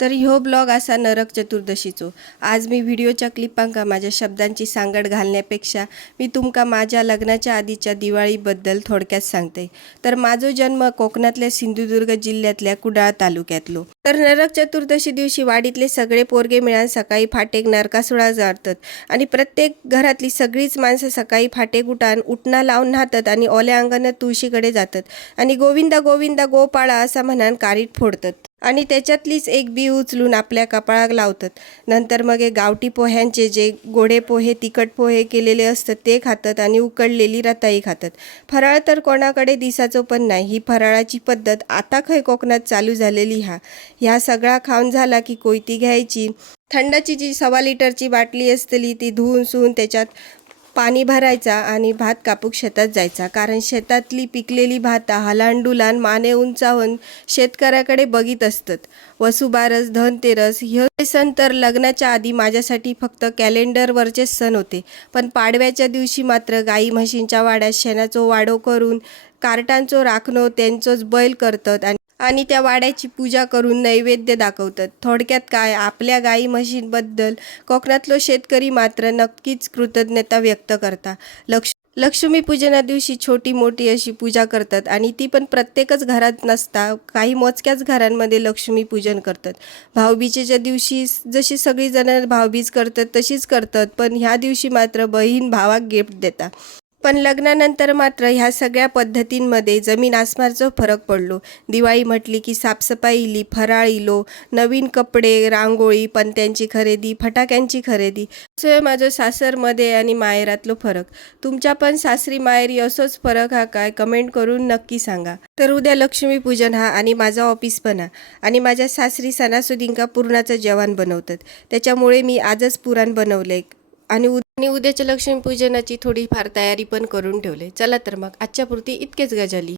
तर ह्यो ब्लॉग असा नरक चतुर्दशीचो. आज मी व्हिडिओच्या क्लिपांका माझ्या शब्दांची सांगड घालण्यापेक्षा मी तुमका माझ्या लग्नाच्या आधीच्या दिवाळीबद्दल थोडक्यात सांगते. तर माझो जन्म कोकणातल्या सिंधुदुर्ग जिल्ह्यातल्या कुडाळ तालुक्यातलो. तर नरक चतुर्दशी दिवशी वाडीतले सगळे पोरगे मिळून सकाळी फाटेक नरकासुरा जाळतात आणि प्रत्येक घरातली सगळीच माणसं सकाळी फाटेक उठणा लावून न्हातात आणि ओल्या अंगानं तुळशीकडे जातात आणि गोविंदा गोविंदा गोपाळा असा म्हणान कारीट फोडतात आणि त्याच्यातलीच एक बी उचलून आपल्या कपाळाक लावतात. नंतर मग हे गावठी पोह्यांचे जे गोडे पोहे तिखट पोहे केलेले असतात ते खातात आणि उकडलेली रताई खातात. फराळ तर कोणाकडे दिसाचो पण नाही. ही फराळाची पद्धत आता खय कोकणात चालू झालेली ह्या सगळा खाऊन झाला की कोयती घ्यायची, थंडाची जी 1.25 लिटरची बाटली असतली ती धुवून सून त्याच्यात पाणी भरायचा आणि भात कापूक शेतात जायचा. कारण शेतातली पिकलेली भात हलांडुलान माने उंचावून शेतकऱ्याकडे बघित असतात. वसुबारस, धनतेरस हे सण तर लग्नाच्या आधी माझ्यासाठी फक्त कॅलेंडरवरचे सण होते. पण पाडव्याच्या दिवशी मात्र गाई म्हशींच्या वाड्यात शेणाचो वाडो करून कार्टांचो राखणो त्यांचोच बैल करतात आणि त्या वाड्याची पूजा करून नैवेद्य दाखवतात. थोडक्यात काय, आपल्या गाई म्हशींबद्दल कोकणातलो शेतकरी मात्र नक्कीच कृतज्ञता व्यक्त करता. लक्ष्मीपूजना दिवशी छोटी मोठी अशी पूजा करतात आणि ती पण प्रत्येकच घरात नसता, काही मोजक्याच घरांमध्ये लक्ष्मीपूजन करतात. भाऊबीजेच्या दिवशी जशी सगळी जण भाऊबीज करतात तशीच करतात, पण ह्या दिवशी मात्र बहीण भावाक गिफ्ट देता. पण लग्नानंतर मात्र ह्या सगळ्या पद्धतींमध्ये जमीन आसमानचा फरक पडलो. दिवाळी म्हटली की साफसफाई इली, फराळ इलो, नवीन कपडे, रांगोळी, पणत्यांची खरेदी, फटाक्यांची खरेदी. असं माझं सासरमध्ये आणि माहेरातलो फरक. तुमच्या पण सासरी माहेरी असोच फरक काय कमेंट करून नक्की सांगा. तर उद्या लक्ष्मीपूजन आणि माझा ऑफिस पण आणि माझ्या सासरी सणासुदींका पुरणाचं जेवण बनवतात. त्याच्यामुळे मी आजच पुरण बनवलंय आणि उद्याच्या लक्ष्मीपूजनाची थोडीफार तयारी पण करून ठेवले. चला तर मग आजच्या पुरती इतकेच गजाली.